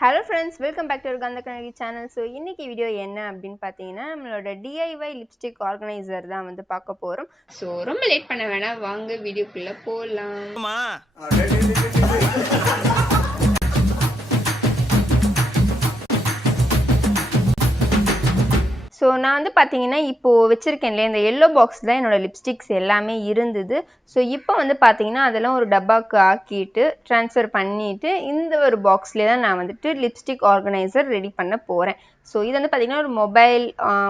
Hello friends, welcome back to our Gandha Kanagi channel. So இன்னைக்கு video என்ன அப்படின்னு பார்த்தீங்கன்னா நம்மளோட DIY லிப்ஸ்டிக் ஆர்கனைசர் தான் வந்து பார்க்க போறோம். ஸோ ரொம்ப லேட் பண்ண வேணாம், வாங்க வீடியோக்குள்ள போகலாம். ஸோ நான் வந்து பார்த்தீங்கன்னா இப்போது வச்சுருக்கேன்ல இந்த எல்லோ பாக்ஸ் தான் என்னோடய லிப்ஸ்டிக்ஸ் எல்லாமே இருந்தது. ஸோ இப்போ வந்து பார்த்தீங்கன்னா அதெல்லாம் ஒரு டப்பாவுக்கு ஆக்கிட்டு ட்ரான்ஸ்ஃபர் பண்ணிவிட்டு இந்த ஒரு பாக்ஸ்லேயே தான் நான் வந்துட்டு லிப்ஸ்டிக் ஆர்கனைசர் ரெடி பண்ண போகிறேன். ஸோ இது வந்து பார்த்திங்கன்னா ஒரு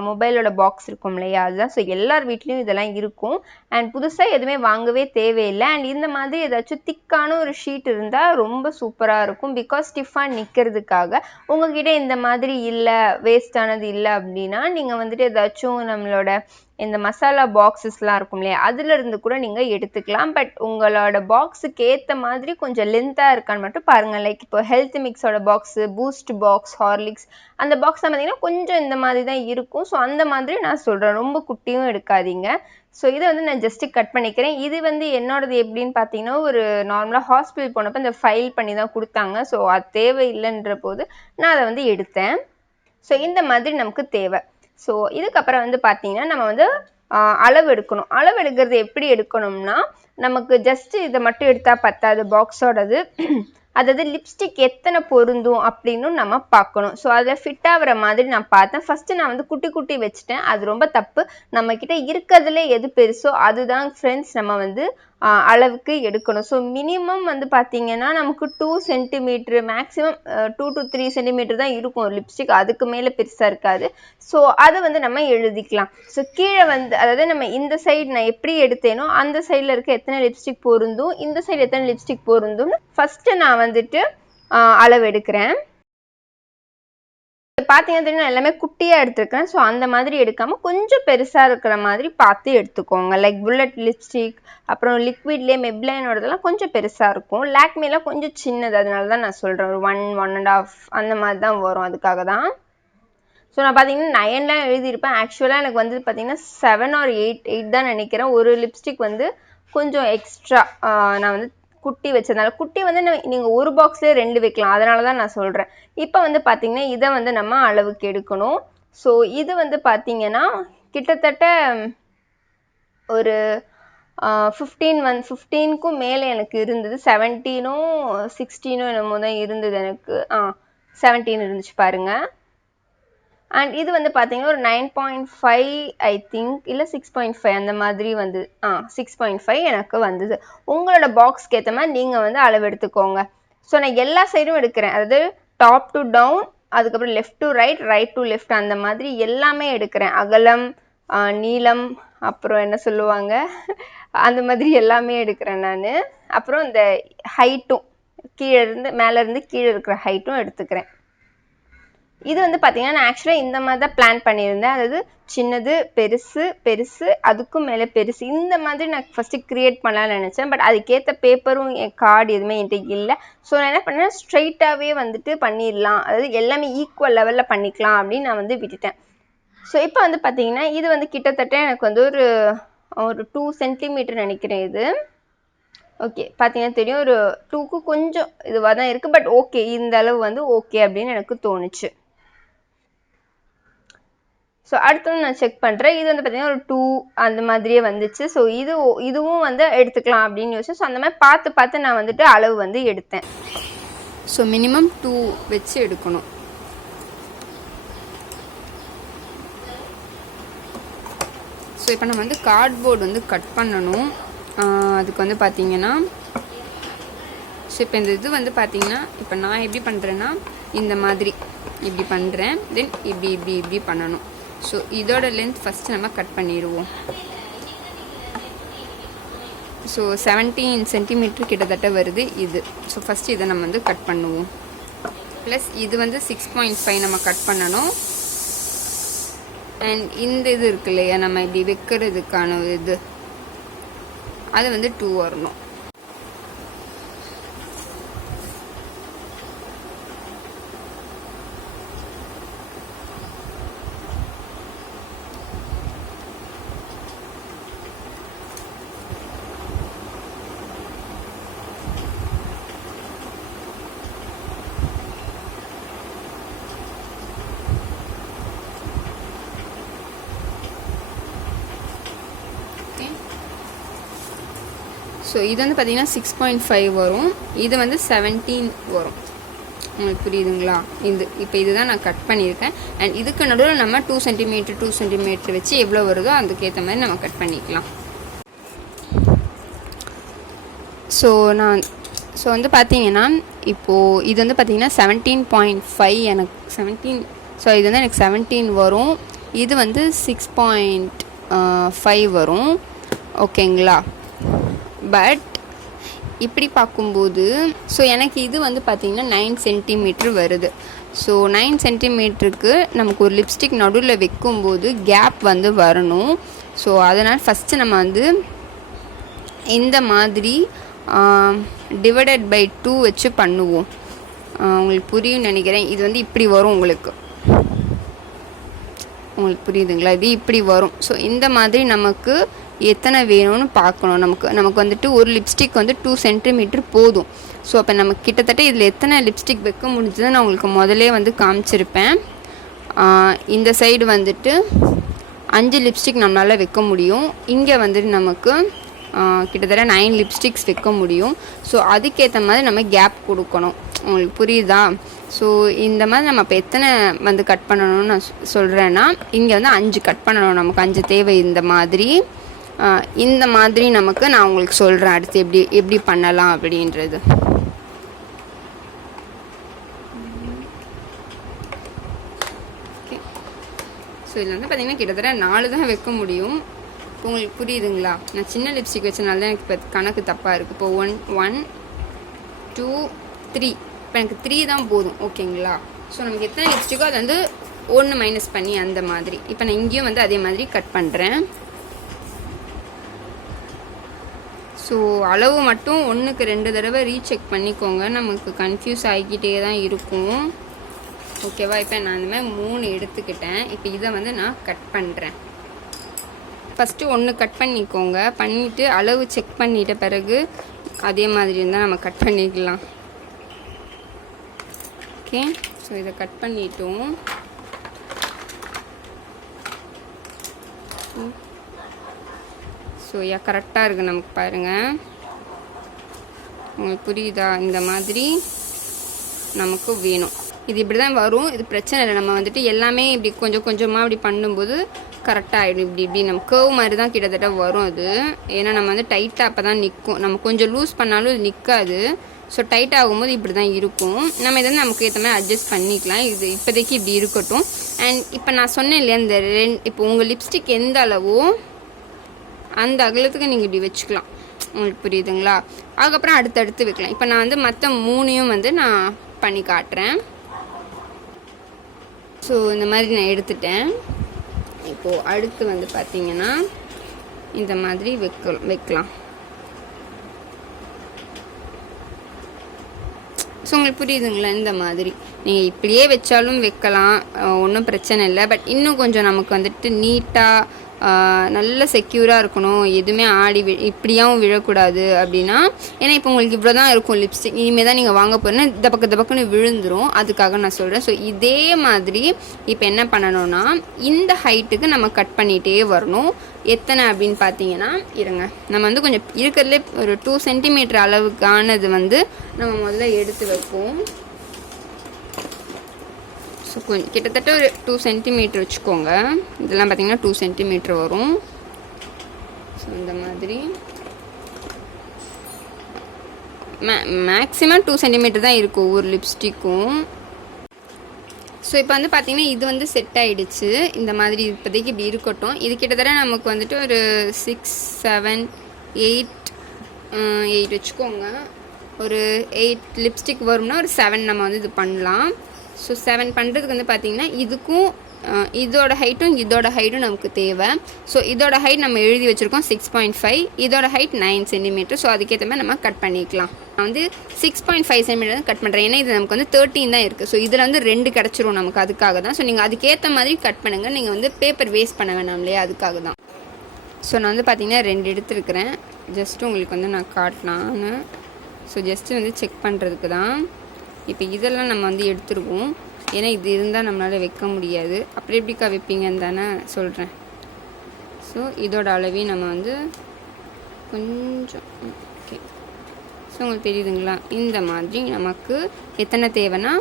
மொபைலோட பாக்ஸ் இருக்கும் இல்லையா, அதுதான். ஸோ எல்லார் வீட்லேயும் இதெல்லாம் இருக்கும். அண்ட் புதுசாக எதுவுமே வாங்கவே தேவையில்லை. அண்ட் இந்த மாதிரி ஏதாச்சும் திக்கான ஒரு ஷீட் இருந்தால் ரொம்ப சூப்பராக இருக்கும். பிகாஸ் ஸ்டிஃபாக நிற்கிறதுக்காக உங்ககிட்ட இந்த மாதிரி இல்லை, வேஸ்டானது இல்லை அப்படின்னா நீங்கள் வந்துட்டு ஏதாச்சும் நம்மளோட இந்த மசாலா பாக்ஸஸ்லாம் இருக்கும் இல்லையா, அதுலேருந்து கூட நீங்கள் எடுத்துக்கலாம். பட் உங்களோட பாக்ஸுக்கு ஏற்ற மாதிரி கொஞ்சம் லென்த்தாக இருக்கான்னு மட்டும் பாருங்கள். லைக் இப்போ ஹெல்த் மிக்ஸோட பாக்ஸு, பூஸ்ட் பாக்ஸ், ஹார்லிக்ஸ் அந்த பாக்ஸ் பார்த்தீங்கன்னா கொஞ்சம் இந்த மாதிரி தான் இருக்கும். ஸோ அந்த மாதிரி நான் சொல்கிறேன், ரொம்ப குட்டியும் எடுக்காதீங்க. ஸோ இதை வந்து நான் ஜஸ்ட்டு கட் பண்ணிக்கிறேன். இது வந்து என்னோடது எப்படின்னு பார்த்தீங்கன்னா ஒரு நார்மலாக ஹாஸ்பிட்டல் போனப்போ இந்த ஃபைல் பண்ணி தான் கொடுத்தாங்க. ஸோ அது தேவையில்லைன்ற போது நான் அதை வந்து எடுத்தேன். ஸோ இந்த மாதிரி நமக்கு தேவை. ஸோ இதுக்கப்புறம் வந்து பார்த்தீங்கன்னா நம்ம வந்து அளவு எடுக்கணும். அளவு எடுக்கிறது எப்படி எடுக்கணும்னா, நமக்கு ஜஸ்ட்டு இதை மட்டும் எடுத்தால் பத்தாது பாக்ஸோடது. அதாவது லிப்ஸ்டிக் எத்தனை பொருந்தும் அப்படின்னு நம்ம பார்க்கணும். ஸோ அதில் ஃபிட் ஆகிற மாதிரி நான் பார்த்தேன். ஃபஸ்ட்டு நான் வந்து குட்டி குட்டி வச்சுட்டேன், அது ரொம்ப தப்பு. நம்மக்கிட்ட இருக்கிறதுல எது பெருசோ அதுதான் ஃப்ரெண்ட்ஸ் நம்ம வந்து அளவுக்கு எடுக்கணும். ஸோ மினிமம் வந்து பார்த்தீங்கன்னா நமக்கு 2 சென்டிமீட்ரு, மேக்ஸிமம் 2 to 3 சென்டிமீட்டர் தான் இருக்கும் லிப்ஸ்டிக், அதுக்கு மேலே பெருசாக இருக்காது. ஸோ அதை வந்து நம்ம எழுதிக்கலாம். ஸோ கீழே வந்து அதாவது நம்ம இந்த சைடு நான் எப்படி எடுத்தேனோ அந்த சைடில் இருக்க எத்தனை லிப்ஸ்டிக் பொருந்தும், இந்த சைடு எத்தனை லிப்ஸ்டிக் பொருந்தும்னு ஃபஸ்ட்டு நான் வந்துட்டு அளவு எடுக்கிறேன். பார்த்தீங்கன்னா தெரியும் எல்லாமே குட்டியாக எடுத்துருக்கேன். ஸோ அந்த மாதிரி எடுக்காமல் கொஞ்சம் பெருசாக இருக்கிற மாதிரி பார்த்து எடுத்துக்கோங்க. லைக் புல்லட் லிப்ஸ்டிக், அப்புறம் லிக்விட்லேயே மெப்லைனோடதெல்லாம் கொஞ்சம் பெருசாக இருக்கும். லாக்மேலாம் கொஞ்சம் சின்னது, அதனால தான் நான் சொல்கிறேன். ஒரு 1, 1.5 அந்த மாதிரி தான் வரும், அதுக்காக தான். ஸோ நான் பார்த்தீங்கன்னா 9 எழுதியிருப்பேன். ஆக்சுவலாக எனக்கு வந்து பார்த்தீங்கன்னா 7 or 8 தான் நினைக்கிறேன். ஒரு லிப்ஸ்டிக் வந்து கொஞ்சம் எக்ஸ்ட்ரா நான் வந்து குட்டி வச்சதுனால, குட்டி வந்து நீங்கள் ஒரு பாக்ஸ்லேயே 2 வைக்கலாம், அதனால தான் நான் சொல்கிறேன். இப்போ வந்து பார்த்தீங்கன்னா இதை வந்து நம்ம அளவுக்கு எடுக்கணும். ஸோ இது வந்து பார்த்தீங்கன்னா கிட்டத்தட்ட ஒரு 15க்கும் மேலே எனக்கு இருந்தது. 17 16 என்னமோ தான் இருந்தது எனக்கு. 17 இருந்துச்சு பாருங்கள். அண்ட் இது வந்து பார்த்தீங்கன்னா ஒரு 9.5 ஐ திங்க், இல்லை 6.5 அந்த மாதிரி வந்து 6.5 எனக்கு வந்தது. உங்களோட பாக்ஸ்க்கு ஏற்ற மாதிரி நீங்கள் வந்து அளவு எடுத்துக்கோங்க. ஸோ நான் எல்லா சைடும் எடுக்கிறேன், அதாவது டாப் டு டவுன், அதுக்கப்புறம் left to right, right to left, அந்த மாதிரி எல்லாமே எடுக்கிறேன். அகலம், நீளம், அப்புறம் என்ன சொல்லுவாங்க அந்த மாதிரி எல்லாமே எடுக்கிறேன் நான். அப்புறம் இந்த ஹைட்டும், கீழே இருந்து மேலே இருந்து கீழே இருக்கிற ஹைட்டும் எடுத்துக்கிறேன். இது வந்து பார்த்தீங்கன்னா நான் ஆக்சுவலாக இந்த மாதிரி தான் பிளான் பண்ணியிருந்தேன். அதாவது சின்னது, பெருசு, பெருசு, அதுக்கும் மேலே பெருசு, இந்த மாதிரி நான் ஃபஸ்ட்டு க்ரியேட் பண்ணலாம்னு நினச்சேன். பட் அதுக்கேற்ற பேப்பரும் என் கார்டு எதுவுமே என்கிட்ட இல்லை. ஸோ நான் என்ன பண்ணேன், ஸ்ட்ரைட்டாகவே வந்துட்டு பண்ணிடலாம், அதாவது எல்லாமே ஈக்குவல் லெவலில் பண்ணிக்கலாம் அப்படின்னு நான் வந்து விட்டுட்டேன். ஸோ இப்போ வந்து பார்த்தீங்கன்னா இது வந்து கிட்டத்தட்ட எனக்கு வந்து ஒரு 2 சென்டிமீட்டர் நினைக்கிறேன் இது. ஓகே, பார்த்தீங்கன்னா தெரியும், ஒரு 2க்கு கொஞ்சம் இதுவாக தான் இருக்குது. பட் ஓகே, இந்த அளவு வந்து ஓகே அப்படின்னு எனக்கு தோணுச்சு. ஸோ அடுத்தது நான் செக் பண்ணுறேன். இது வந்து பார்த்தீங்கன்னா ஒரு 2 அந்த மாதிரியே வந்துச்சு. ஸோ இதுவும் வந்து எடுத்துக்கலாம் அப்படின்னு யோசிச்சு, ஸோ அந்த மாதிரி பார்த்து நான் வந்துட்டு அளவு வந்து எடுத்தேன். ஸோ மினிமம் 2 வச்சு எடுக்கணும். ஸோ இப்போ நம்ம வந்து கார்ட்போர்டு வந்து கட் பண்ணணும். அதுக்கு வந்து பார்த்தீங்கன்னா ஸோ இப்போ இந்த இது வந்து பார்த்தீங்கன்னா இப்போ நான் எப்படி பண்ணுறேன்னா இந்த மாதிரி இப்படி பண்ணுறேன், தென் இப்படி பண்ணணும். ஸோ இதோட லென்த் ஃபஸ்ட்டு நம்ம கட் பண்ணிடுவோம். ஸோ 17 சென்டிமீட்டர் கிட்டத்தட்ட வருது இது. ஸோ ஃபஸ்ட்டு இதை நம்ம வந்து கட் பண்ணுவோம். ப்ளஸ் இது வந்து 6.5 நம்ம கட் பண்ணணும். அண்ட் இந்த இது இருக்கு இல்லையா, நம்ம இப்படி வைக்கிறதுக்கான இது, அது வந்து 2 வரணும். ஸோ இது வந்து பார்த்திங்கன்னா 6.5 வரும், இது வந்து 17 வரும். உங்களுக்கு புரியுதுங்களா? இப்போ இதுதான் நான் கட் பண்ணியிருக்கேன். அண்ட் இதுக்கு நடுவில் நம்ம 2 சென்டிமீட்டர் வச்சு எவ்வளோ வருதோ அதுக்கேற்ற மாதிரி நம்ம கட் பண்ணிக்கலாம். ஸோ வந்து பார்த்தீங்கன்னா இப்போது இது வந்து பார்த்திங்கன்னா 17.5 எனக்கு 17. ஸோ இது வந்து எனக்கு 17 வரும், இது வந்து 6.5 வரும். ஓகேங்களா? பட் இப்படி பார்க்கும்போது ஸோ எனக்கு இது வந்து பார்த்திங்கன்னா 9 சென்டிமீட்ரு வருது. ஸோ 9 சென்டிமீட்டருக்கு நமக்கு ஒரு லிப்ஸ்டிக் நடுவில் வைக்கும்போது கேப் வந்து வரணும். ஸோ அதனால் ஃபஸ்ட்டு நம்ம வந்து இந்த மாதிரி டிவைடட் பை 2 வச்சு பண்ணுவோம். உங்களுக்கு புரியும்னு நினைக்கிறேன். இது வந்து இப்படி வரும், உங்களுக்கு புரியுதுங்களா? இது இப்படி வரும். ஸோ இந்த மாதிரி நமக்கு எத்தனை வேணும்னு பார்க்கணும். நமக்கு வந்துட்டு ஒரு லிப்ஸ்டிக் வந்து 2 சென்டிமீட்டர் போதும். ஸோ அப்போ நமக்கு கிட்டத்தட்ட இதில் எத்தனை லிப்ஸ்டிக் வைக்க முடிஞ்சதுன்னு நான் உங்களுக்கு முதலே வந்து காமிச்சிருப்பேன். இந்த சைடு வந்துட்டு 5 லிப்ஸ்டிக் நம்மளால் வைக்க முடியும். இங்கே வந்துட்டு நமக்கு கிட்டத்தட்ட 9 லிப்ஸ்டிக்ஸ் வைக்க முடியும். ஸோ அதுக்கேற்ற மாதிரி நம்ம கேப் கொடுக்கணும். உங்களுக்கு புரியுதா? ஸோ இந்த மாதிரி நம்ம இப்போ எத்தனை வந்து கட் பண்ணணும்னு நான் சொல்கிறேன்னா, இங்கே வந்து 5 கட் பண்ணணும். நமக்கு 5 தேவை. இந்த மாதிரி நமக்கு நான் உங்களுக்கு சொல்கிறேன் அடுத்து எப்படி பண்ணலாம் அப்படின்றது. ஓகே. ஸோ இதில் வந்து பார்த்திங்கன்னா கிட்டத்தட்ட 4 தான் வைக்க முடியும். இப்போ உங்களுக்கு புரியுதுங்களா? நான் சின்ன லிப்ஸ்டிக் வச்சனால தான் எனக்கு இப்போ கணக்கு தப்பாக இருக்குது. இப்போ 1 2 3 இப்போ எனக்கு 3 தான் போதும். ஓகேங்களா? ஸோ நமக்கு எத்தனை லிப்ஸ்டிக்கோ அது வந்து 1 மைனஸ் பண்ணி அந்த மாதிரி. இப்போ நான் இங்கேயும் வந்து அதே மாதிரி கட் பண்ணுறேன். ஸோ அளவு மட்டும் 1க்கு 2 தடவை ரீசெக் பண்ணிக்கோங்க. நமக்கு கன்ஃபியூஸ் ஆகிக்கிட்டே தான் இருக்கும். ஓகேவா? இப்போ நான் இந்த மாதிரி 3 எடுத்துக்கிட்டேன். இப்போ இதை வந்து நான் கட் பண்ணுறேன். ஃபஸ்ட்டு 1 கட் பண்ணிக்கோங்க. பண்ணிவிட்டு அளவு செக் பண்ணிட்ட பிறகு அதே மாதிரி இருந்தால் நம்ம கட் பண்ணிக்கலாம். ஓகே. ஸோ இதை கட் பண்ணிட்டோம். ஸோ கரெக்டாக இருக்குது நமக்கு. பாருங்கள், உங்களுக்கு புரியுதா? இந்த மாதிரி நமக்கு வேணும். இது இப்படி தான் வரும். இது பிரச்சனை இல்லை. நம்ம வந்துட்டு எல்லாமே இப்படி கொஞ்சம் கொஞ்சமாக இப்படி பண்ணும்போது கரெக்டாக ஆகிடும். இப்படி நம்ம கேர்வ் மாதிரி தான் கிட்டத்தட்ட வரும் அது. ஏன்னா நம்ம வந்து டைட்டாக அப்போ தான் நிற்கும். நம்ம கொஞ்சம் லூஸ் பண்ணாலும் இது நிற்காது. ஸோ டைட் ஆகும்போது இப்படி தான் இருக்கும். நம்ம இதை வந்து நமக்கு ஏற்ற மாதிரி அட்ஜஸ்ட் பண்ணிக்கலாம். இது இப்போதைக்கு இப்படி இருக்கட்டும். அண்ட் இப்போ நான் சொன்னேன் இல்லையா, இந்த இப்போ உங்கள் லிப்ஸ்டிக் எந்த அளவோ அந்த அகலத்துக்கு நீங்கள் இப்படி வச்சுக்கலாம். உங்களுக்கு புரியுதுங்களா? அதுக்கப்புறம் அடுத்தடுத்து வைக்கலாம். இப்போ நான் வந்து மற்ற 3யும் வந்து நான் பண்ணி காட்டுறேன். ஸோ இந்த மாதிரி நான் எடுத்துட்டேன். இப்போது அடுத்து வந்து பார்த்திங்கன்னா இந்த மாதிரி வைக்கலாம். ஸோ உங்களுக்கு புரியுதுங்களா? இந்த மாதிரி நீங்கள் இப்படியே வச்சாலும் வைக்கலாம், ஒன்றும் பிரச்சனை இல்லை. பட் இன்னும் கொஞ்சம் நமக்கு வந்துட்டு நீட்டாக நல்ல செக்யூராக இருக்கணும். எதுவுமே இப்படியாகவும் விழக்கூடாது அப்படின்னா, ஏன்னா இப்போ உங்களுக்கு இவ்வளோ தான் இருக்கும் லிப்ஸ்டிக். இனிமேல் தான் நீங்கள் வாங்க போகிறேன்னா தபக்குன்னு விழுந்துடும். அதுக்காக நான் சொல்கிறேன். ஸோ இதே மாதிரி இப்போ என்ன பண்ணணும்னா, இந்த ஹைட்டுக்கு நம்ம கட் பண்ணிகிட்டே வரணும். எத்தனை அப்படின்னு பார்த்தீங்கன்னா, இருங்க, நம்ம வந்து கொஞ்சம் இருக்கிறதுலே ஒரு 2 சென்டிமீட்டர் அளவுக்கானது வந்து நம்ம முதல்ல எடுத்து வைப்போம். ஸோ கொஞ்சம் கிட்டத்தட்ட ஒரு 2 சென்டிமீட்டர் வச்சுக்கோங்க. இதெல்லாம் பார்த்திங்கன்னா 2 சென்டிமீட்டர் வரும். ஸோ இந்த மாதிரி மேக்ஸிமம் 2 சென்டிமீட்டர் தான் இருக்கும் ஒவ்வொரு லிப்ஸ்டிக்கும். ஸோ இப்போ வந்து பார்த்திங்கன்னா இது வந்து செட் ஆகிடுச்சு. இந்த மாதிரி இப்போதைக்கு இப்படி இருக்கட்டும். இது கிட்டத்தட்ட நமக்கு வந்துட்டு ஒரு 6 7 8 வச்சுக்கோங்க. ஒரு 8 லிப்ஸ்டிக் வரும்னா ஒரு 7 நம்ம வந்து இது பண்ணலாம். ஸோ 7 பண்ணுறதுக்கு வந்து பார்த்திங்கன்னா இதுக்கும் இதோட ஹைட்டும் நமக்கு தேவை. ஸோ இதோட ஹைட் நம்ம எழுதி வச்சுருக்கோம் 6.5, இதோட ஹைட் 9 சென்டிமீட்டர். ஸோ அதுக்கேற்ற மாதிரி நம்ம கட் பண்ணிக்கலாம். நான் வந்து 6.5 சென்டிமீட்டர் கட் பண்ணுறேன். ஏன்னா இது நமக்கு வந்து 13 தான் இருக்குது. ஸோ இதில் வந்து 2 கிடச்சிரும் நமக்கு. அதுக்காக தான். ஸோ நீங்கள் அதுக்கேற்ற மாதிரி கட் பண்ணுங்கள். நீங்கள் வந்து பேப்பர் வேஸ்ட் பண்ண வேணாம் இல்லையா, அதுக்காக தான். ஸோ நான் வந்து பார்த்திங்கன்னா 2 எடுத்துருக்கிறேன். ஜஸ்ட்டு உங்களுக்கு வந்து நான் காட்டலான்னு. ஸோ ஜஸ்ட்டு வந்து செக் பண்ணுறதுக்கு தான். இப்போ இதெல்லாம் நம்ம வந்து எடுத்துருவோம். ஏன்னா இது இருந்தால் நம்மளால் வைக்க முடியாது. அப்படி எப்படிக்கா வைப்பீங்கன்னு தானே சொல்கிறேன். ஸோ இதோட அளவையும் நம்ம வந்து கொஞ்சம் ஸோ உங்களுக்கு தெரியுதுங்களா? இந்த மாதிரி நமக்கு எத்தனை தேவைன்னா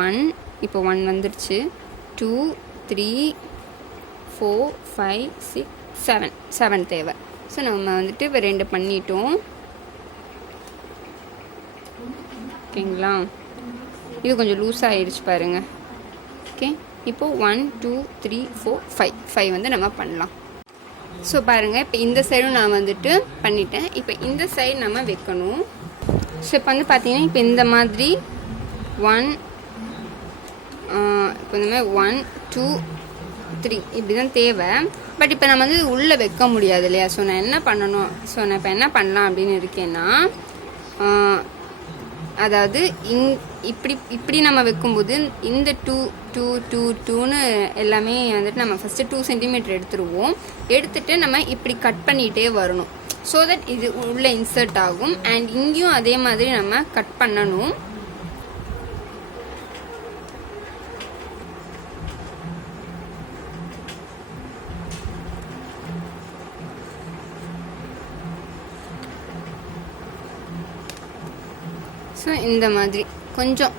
1, இப்போ 1 வந்துருச்சு, 2, 3, 4, 5, 6, 7 தேவை. ஸோ நம்ம வந்துட்டு இப்போ 2 பண்ணிட்டோம். ஓகேங்களா? இது கொஞ்சம் லூஸாக ஆகிடுச்சு பாருங்கள். ஓகே, இப்போது 1, 2, 3, 4, 5 வந்து நம்ம பண்ணலாம். ஸோ பாருங்கள், இப்போ இந்த சைடும் நான் வந்துட்டு பண்ணிட்டேன். இப்போ இந்த சைடு நம்ம வைக்கணும். ஸோ இப்போ வந்து பார்த்தீங்கன்னா இப்போ இந்த மாதிரி 1, இப்போ இந்த மாதிரி 1, 2, 3 இப்படி தான் தேவை. பட் இப்போ நம்ம வந்து உள்ளே வைக்க முடியாது இல்லையா? ஸோ நான் என்ன பண்ணணும், ஸோ நான் இப்போ என்ன பண்ணலாம் அப்படின்னு இருக்கேன்னா, அதாவது இப்படி நம்ம வைக்கும்போது இந்த 2, 2, 2, 2ன்னு எல்லாமே வந்துட்டு நம்ம ஃபஸ்ட்டு 2 சென்டிமீட்டர் எடுத்துருவோம். எடுத்துகிட்டு நம்ம இப்படி கட் பண்ணிகிட்டே வரணும். ஸோ தட் இது உள்ளே இன்சர்ட் ஆகும். அண்ட் இங்கேயும் அதே மாதிரி நம்ம கட் பண்ணணும். ஸோ இந்த மாதிரி கொஞ்சம்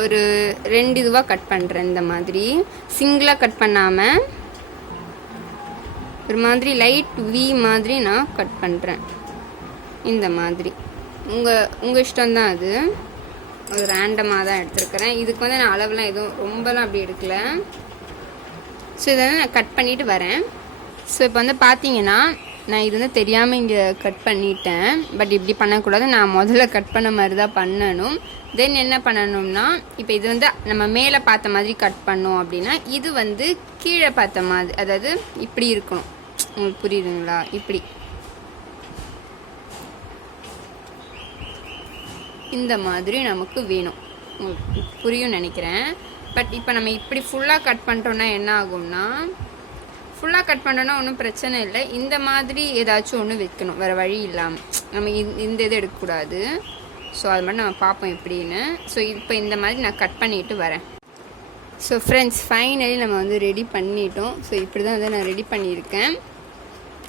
ஒரு 2 இதுவாக கட் பண்ணுறேன். இந்த மாதிரி சிங்கிளாக கட் பண்ணாமல் ஒரு மாதிரி லைட் வி மாதிரி நான் கட் பண்ணுறேன். இந்த மாதிரி உங்கள் இஷ்டம்தான். அது ஒரு ரேண்டமாக தான் எடுத்துருக்கிறேன். இதுக்கு வந்து நான் அளவுலாம் எதுவும் ரொம்பலாம் அப்படி எடுக்கல. ஸோ இதை வந்து நான் கட் பண்ணிவிட்டு வரேன். ஸோ இப்போ வந்து பார்த்தீங்கன்னா நான் இது வந்து தெரியாமல் இங்கே கட் பண்ணிட்டேன். பட் இப்படி பண்ணக்கூடாது, நான் முதல்ல கட் பண்ண மாதிரி தான் பண்ணணும். தென் என்ன பண்ணணும்னா, இப்போ இது வந்து நம்ம மேலே பார்த்த மாதிரி கட் பண்ணோம் அப்படின்னா இது வந்து கீழே பார்த்த மாதிரி, அதாவது இப்படி இருக்கணும். உங்களுக்கு புரியுதுங்களா? இப்படி இந்த மாதிரி நமக்கு வேணும். உங்களுக்கு புரியும் நினைக்கிறேன். பட் இப்போ நம்ம இப்படி ஃபுல்லாக கட் பண்ணிட்டோன்னா என்ன ஆகும்னா, ஃபுல்லாக கட் பண்ணோன்னா ஒன்றும் பிரச்சனை இல்லை. இந்த மாதிரி ஏதாச்சும் ஒன்று வைக்கணும், வேறு வழி இல்லாமல். நம்ம இந்த இது எடுக்கக்கூடாது. ஸோ அது மட்டும் நம்ம பார்ப்போம் எப்படின்னு. ஸோ இப்போ இந்த மாதிரி நான் கட் பண்ணிவிட்டு வரேன். ஸோ ஃப்ரெண்ட்ஸ், ஃபைனலி நம்ம வந்து ரெடி பண்ணிட்டோம். ஸோ இப்படி தான் வந்து நான் ரெடி பண்ணியிருக்கேன்.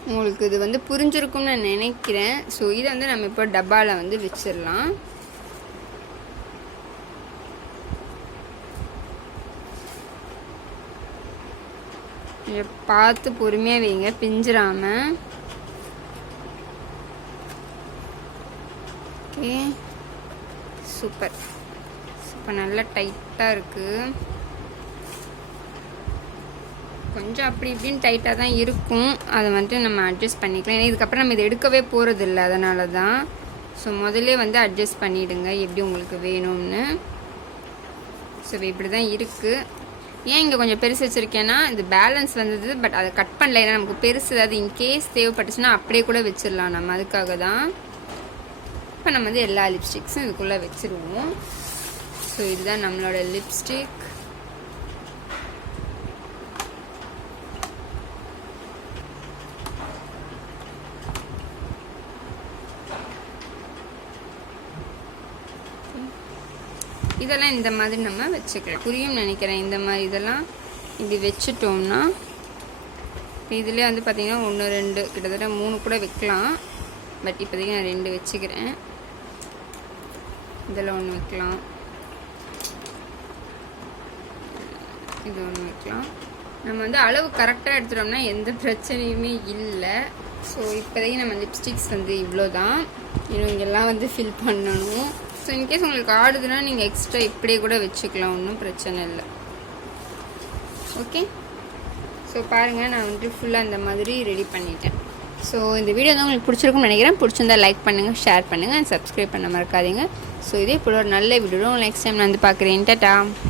உங்களுக்கு இது வந்து புரிஞ்சிருக்கும்னு நான் நினைக்கிறேன். ஸோ இதை வந்து நம்ம இப்போ டப்பாவில் வந்து வச்சிடலாம். பார்த்து பொறுமையாக வைங்க, பிஞ்சிராமல். Okay, super. இப்போ நல்லா டைட்டாக இருக்குது. கொஞ்சம் அப்படி இப்படின்னு டைட்டாக தான் இருக்கும். அதை வந்துட்டு நம்ம அட்ஜஸ்ட் பண்ணிக்கலாம். ஏன்னா இதுக்கப்புறம் நம்ம இதை எடுக்கவே போகிறது இல்லை, அதனால தான். ஸோ முதல்ல வந்து அட்ஜஸ்ட் பண்ணிவிடுங்க எப்படி உங்களுக்கு வேணும்னு. ஸோ இப்படி தான் இருக்குது. ஏன் இங்கே கொஞ்சம் பெருசு வச்சுருக்கேன்னா இது பேலன்ஸ் வந்தது. பட் அதை கட் பண்ணல, ஏன்னா நமக்கு பெருசு ஏதாவது இன்கேஸ் தேவைப்பட்டுச்சுன்னா அப்படியே கூட வச்சிடலாம் நம்ம. அதுக்காக தான் இப்போ நம்ம வந்து எல்லா லிப்ஸ்டிக்ஸும் இதுக்குள்ளே வச்சுருவோம். ஸோ இதுதான் நம்மளோட லிப்ஸ்டிக். இதெல்லாம் இந்த மாதிரி நம்ம வச்சுக்கலாம். புரியும் நினைக்கிறேன். இந்த மாதிரி இதெல்லாம் இப்படி வச்சுட்டோம்னா, இப்போ இதுலேயே வந்து பார்த்திங்கன்னா 1, 2 கிட்டத்தட்ட 3 கூட வைக்கலாம். பட் இப்போதைக்கு நான் 2 வச்சுக்கிறேன். இதில் 1 வைக்கலாம், இது 1 வைக்கலாம். நம்ம வந்து அளவு கரெக்டாக எடுத்துட்டோம்னா எந்த பிரச்சனையுமே இல்லை. ஸோ இப்போதைக்கு நம்ம லிப்ஸ்டிக்ஸ் வந்து இவ்வளோ தான். இன்னும் இங்கெல்லாம் வந்து ஃபில் பண்ணணும். ஸோ இன்கேஸ் உங்களுக்கு ஆடுதுன்னா நீங்கள் எக்ஸ்ட்ரா இப்படியே கூட வச்சுக்கலாம், ஒன்றும் பிரச்சனை இல்லை. ஓகே, ஸோ பாருங்கள், நான் வந்துட்டு ஃபுல்லாக இந்த மாதிரி ரெடி பண்ணிட்டேன். ஸோ இந்த வீடியோ வந்து உங்களுக்கு பிடிச்சிருக்கும்னு நினைக்கிறேன். பிடிச்சிருந்தா லைக் பண்ணுங்கள், ஷேர் பண்ணுங்கள், அண்ட் சப்ஸ்கிரைப் பண்ண மறக்காதீங்க. ஸோ இதே போல் ஒரு நல்ல வீடியோ நெக்ஸ்ட் டைம் நான் வந்து பார்க்குறேன். டாடா.